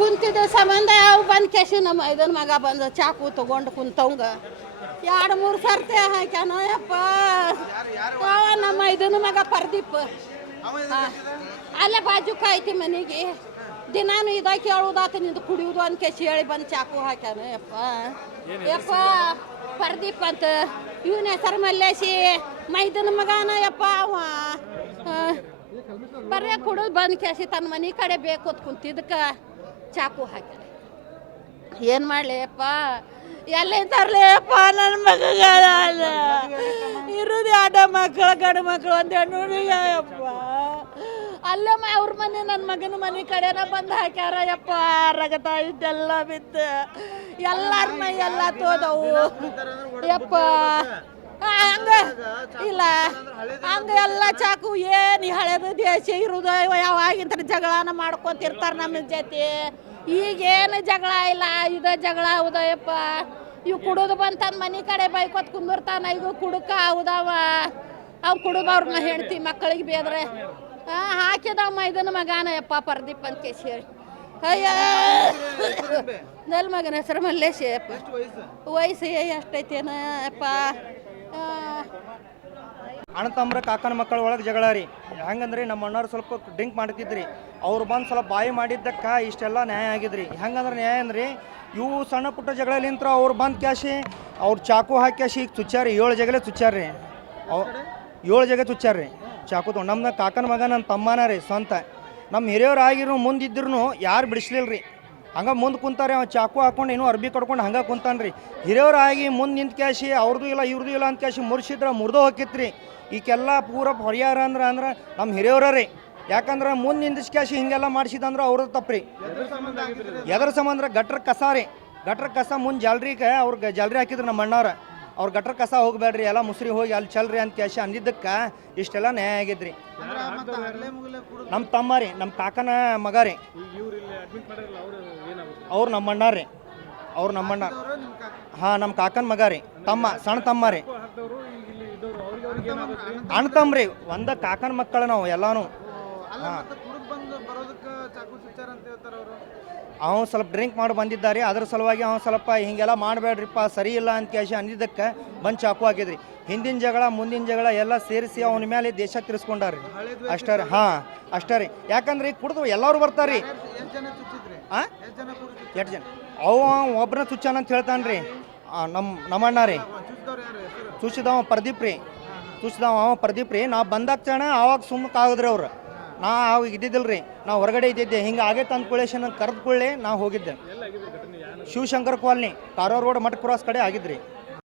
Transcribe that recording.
ಕುಂತಿದ್ದ ಸಂಬಂಧ ಅವು ಬಂದು ಕೆಸಿ ನಮ್ಮ ಇದನ್ನ ಮಗ ಬಂದು ಚಾಕು ತಗೊಂಡು ಕುಂತವಂಗ 2-3 ಸರ್ತಿ ಹಾಕ್ಯಾನ ಯಪ್ಪ. ನಮ್ಮ ಇದನ್ನ ಮಗ ಪರ್ದೀಪ್ ಅಲ್ಲೇ ಬಾಜುಕ ಐತಿ ಮನೆಗೆ ದಿನಾನು ಇದ ಕೇಳುದಾತ ನಿಂದು ಕುಡಿಯುವುದು ಅಂತ ಕೆಸಿ ಹೇಳಿ ಬಂದು ಚಾಕು ಹಾಕ್ಯಾನ ಯಪ್ಪ. ಯಪ್ಪ ಪರ್ದೀಪ್ ಅಂತ ಇವನ ಹೆಸರು ಮಲ್ಲೇಸಿ ಮೈದನ ಮಗನ ಯಪ್ಪ. ಅವ ಬರೇ ಕುಡಿದು ಬಂದು ಕೆಸಿ ತನ್ನ ಮನೆ ಕಡೆ ಬೇಕು ಅಂತ ಕುಂತಿದ್ದಕ್ಕೆ ಚಾಕು ಹಾಕ್ಯಾನ. ಏನು ಮಾಡಲಿಯಪ್ಪ ಎಲ್ಲಿ ತರಲಿಯಪ್ಪ ನನ್ನ ಮಗಗ ಇರೋದು 2 ಮಕ್ಕಳು ಗಂಡು ಮಕ್ಕಳು ಒಂದು ಹೆಣ್ಣುಳಿಗಪ್ಪ. ಅಲ್ಲೇ ಅವ್ರ ಮನೆ ನನ್ನ ಮಗನ ಮನೆ ಕಡೆನ ಬಂದು ಹಾಕ್ಯಾರ ಯಪ್ಪ. ರಗತ ಇದ್ದೆಲ್ಲ ಬಿದ್ದು ಎಲ್ಲಾರ ಮೈ ಎಲ್ಲ ತೋದವು ಯಪ್ಪ. ಹಂಗ ಇಲ್ಲ ಹಂಗ ಎಲ್ಲ ಚಾಕು ಏನು ಹಳೆದು ದೇಶ ಇರುದು ಯಾವಾಗಿಂತ ಜಗಳನ ಮಾಡ್ಕೊತಿರ್ತಾರೆ ನಮ್ಮ ಜೊತೆ. ಈಗೇನು ಜಗಳ ಇಲ್ಲ, ಇದು ಜಗಳ ಹೌದಯಪ್ಪ. ಇವು ಕುಡಿದು ಬಂತಂದು ಮನೆ ಕಡೆ ಬೈಕೊತ್ ಕುಂದಿರ್ತಾನ. ಇದು ಕುಡುಕ ಹೌದವ. ಅವು ಕುಡಿದು ಅವ್ರನ್ನ ಹೆಂಡ್ತಿ ಮಕ್ಕಳಿಗೆ ಬೇದ್ರೆ ಹಾಕಿದವ ಮೈದನ ಮಗಾನ ಯಪ್ಪ ಪರ್ದೀಪ್ ಅಂತ ಕೇಸಿ ಹೇಳಿ. ಅಯ್ಯ ನನ್ನ ಮಗನ ಹೆಸರು ಮಲ್ಲೇಶ್ ಯಪ್ಪ. ವಯಸ್ಸು ಎಷ್ಟೈತೇನ ಯಪ್ಪ. ಅಣ್ಣ ತಮ್ಮರ ಕಾಕನ ಮಕ್ಕಳ ಒಳಗೆ ಜಗಳ ರೀ. ಹೆಂಗಂದ್ರಿ ನಮ್ಮ ಅಣ್ಣವ್ರು ಸ್ವಲ್ಪ ಡ್ರಿಂಕ್ ಮಾಡ್ತಿದ್ರಿ. ಅವ್ರು ಬಂದು ಸ್ವಲ್ಪ ಬಾಯಿ ಮಾಡಿದ್ದಕ್ಕೆ ಇಷ್ಟೆಲ್ಲ ನ್ಯಾಯ ಆಗಿದ್ರಿ. ಹೆಂಗಂದ್ರೆ ನ್ಯಾಯ ಅಂದ್ರೆ ಇವು ಸಣ್ಣ ಪುಟ್ಟ ಜಗಳಲಿಂತ್ರ ಅವ್ರು ಬಂದು ಕ್ಯಾಶಿ ಅವ್ರು ಚಾಕು ಹಾಕಿ ಕ್ಯಾಶಿ ಈಗ ಚುಚ್ಚಾರಿ 7 ಜಗಲೇ ಚುಚ್ಚಾರ್ರಿ. 7 ಜಗ ಚುಚ್ಚಾರ್ರಿ ಚಾಕು ತೊಗೊಂಡು. ನಮ್ಮ ಕಾಕನ ಮಗ ನನ್ನ ತಮ್ಮನ ರೀ ಸ್ವಂತ. ನಮ್ಮ ಹಿರಿಯವ್ರು ಆಗಿರು ಮುಂದಿದ್ರು ಯಾರು ಬಿಡಿಸ್ಲಿಲ್ಲ ರೀ. ಹಂಗೆ ಮುಂದೆ ಕುಂತಾರೆ. ಅವ ಚಾಕು ಹಾಕೊಂಡು ಇನ್ನೂ ಅರ್ಬಿ ಕಟ್ಕೊಂಡು ಹಂಗೆ ಕುಂತಾನೆ ರೀ. ಹಿರಿಯವ್ರಾಗಿ ಮುಂದೆ ನಿಂತು ಕ್ಯಾಶಿ ಅವ್ರದ್ದು ಇಲ್ಲ ಇವ್ರದ್ದು ಇಲ್ಲ ಅಂತ ಕ್ಯಾಶಿ ಮುರ್ಸಿದ್ರೆ ಮುರಿದೋ ಹೋಗಿತ್ರಿ. ಈಗೆಲ್ಲ ಪೂರ ಪರಿಹಾರ ಅಂದ್ರೆ ನಮ್ಮ ಹಿರಿಯವ್ರ ರೀ. ಯಾಕಂದ್ರೆ ಮುಂದೆ ನಿಂದಿಸ್ ಕ್ಯಾಶಿ ಹಿಂಗೆಲ್ಲ ಮಾಡಿಸಿದಂದ್ರೆ ಅವ್ರದ್ದು ತಪ್ಪ್ರಿ. ಎದ್ರ ಸಂಬಂಧ ಗಟ್ರ ಕಸ ರೀ. ಗಟ್ರ ಕಸ ಮುಂದೆ ಜಾಲ್ರಿಗೆ ಅವ್ರಿಗೆ ಜಾಲ್ರಿ ಹಾಕಿದ್ರು ನಮ್ಮ ಅಣ್ಣವ್ರ. ಅವ್ರು ಗಟ್ರ ಕಸ ಹೋಗ್ಬೇಡ್ರಿ ಎಲ್ಲ ಮುಸ್ರಿ ಹೋಗಿ ಅಲ್ಲಿ ಚಲ್ರಿ ಅಂತ ಕ್ಯಾಶಿ ಅಂದಿದ್ದಕ್ಕೆ ಇಷ್ಟೆಲ್ಲ ನ್ಯಾಯ ಆಗಿದ್ರಿ. ನಮ್ಮ ತಮ್ಮ ರೀ, ನಮ್ಮ ಕಾಕನ ಮಗ ರೀ. ಅವ್ರು ನಮ್ಮ ಅಣ್ಣ ರೀ. ಅವ್ರು ನಮ್ಮ ಅಣ್ಣ. ಹಾಂ ನಮ್ಮ ಕಾಕನ ಮಗ ರೀ. ತಮ್ಮ ಸಣ್ಣ ತಮ್ಮ ರೀ. ಅಣ್ಣ ತಮ್ಮ ರೀ. ಒಂದ ಕಾಕನ ಮಕ್ಕಳು ನಾವು ಎಲ್ಲಾನು. ಹಾಂ ಅವನು ಸ್ವಲ್ಪ ಡ್ರಿಂಕ್ ಮಾಡಿ ಬಂದಿದ್ದಾರೆ. ಅದ್ರ ಸಲುವಾಗಿ ಅವ್ನು ಸ್ವಲ್ಪ ಹಿಂಗೆಲ್ಲ ಮಾಡಬೇಡ್ರಿಪ್ಪ ಸರಿ ಇಲ್ಲ ಅಂತ ಕ್ಯಾಶಿ ಅಂದಿದ್ದಕ್ಕೆ ಬಂದು ಚಾಕು ಹಾಕಿದ್ರಿ. ಹಿಂದಿನ ಜಗಳ ಮುಂದಿನ ಜಗಳ ಎಲ್ಲ ಸೇರಿಸಿ ಅವನ ಮೇಲೆ ದೇಶ ತಿರ್ಸ್ಕೊಂಡಾರ್ರಿ ಅಷ್ಟೇ ರೀ. ಹಾಂ ಅಷ್ಟೇ ರೀ. ಯಾಕಂದ್ರೆ ಈಗ ಕುಡ್ದು ಎಲ್ಲರೂ ಬರ್ತಾರೆ ರೀ. ಹಾಂ 8 ಜನ. ಅವ ಒಬ್ಬನ ಚುಚ್ಚಾನ ಅಂತ ಹೇಳ್ತಾನೆ ರೀ ನಮ್ಮ ಅಣ್ಣ ರೀ. ಚುಚ್ಚಿದವ ಪರ್ದೀಪ್ ರೀ. ಅವ ಪರ್ದೀಪ್ ರೀ. ನಾವು ಬಂದಾಗ ಕ್ಷಣ ಆವಾಗ ಸುಮ್ಮನೆ ಆಗೋದ್ರಿ ಅವ್ರು. ನಾ ಅವಾಗ ಇದ್ದಿದ್ದಿಲ್ಲ ರೀ. ನಾವು ಹೊರಗಡೆ ಇದ್ದಿದ್ದೆ. ಹಿಂಗೆ ಆಗೈತೆ ಅಂದ್ಕೊಳ್ಳಿ ಕರೆದುಕೊಳ್ಳಿ ನಾವು ಹೋಗಿದ್ದೆ. ಶಿವಶಂಕರ್ ಕಾಲನಿ ಕಾರವಾರ ರೋಡ್ ಮಠ ಕ್ರಾಸ್ ಕಡೆ ಆಗಿದ್ರಿ.